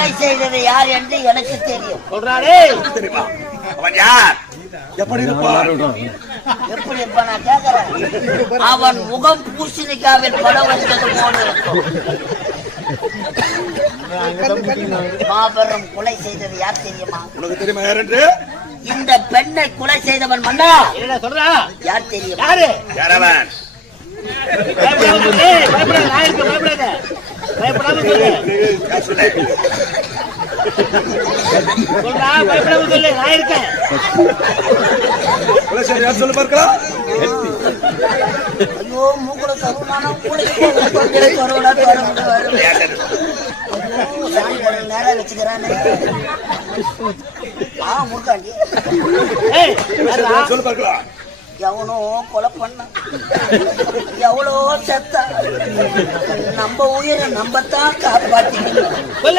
கொலை செய்தது யார் என்று எனக்கு தெரியும். சொல்றாரே தெரியுமா? அவன் யார்? எப்படி இருப்பான் நான் கேட்கிறேன். அவன் முகம் பூசணிக்காவில் படம் வச்சது போல இருக்கும். மாபெரும் கொலை செய்தது யார் தெரியுமா? உனக்கு தெரியுமா யார் என்று? இந்த பெண்ணை கொலை செய்தவன் மன்னா என்ன சொல்றா? யார் தெரியும்? யாரு? யார் அவன்? பயப்படாத, நான் இருக்க, பயப்படாத, பயப்படாம சொல்லு. சொல்றா, பயப்படாம சொல்லு, நான் இருக்கேன். யார் சொல்லு பார்க்கலாம். ஐயோ மூக்குல தருணானா நேரம் வச்சுக்கிறானே. முருகாண்டி சொல்லு பார்க்கலாம். எவனோ கொலை பண்ண, எவ்வளோ செத்தா, நம்ம உயிரை நம்பத்தான் காப்பாத்தி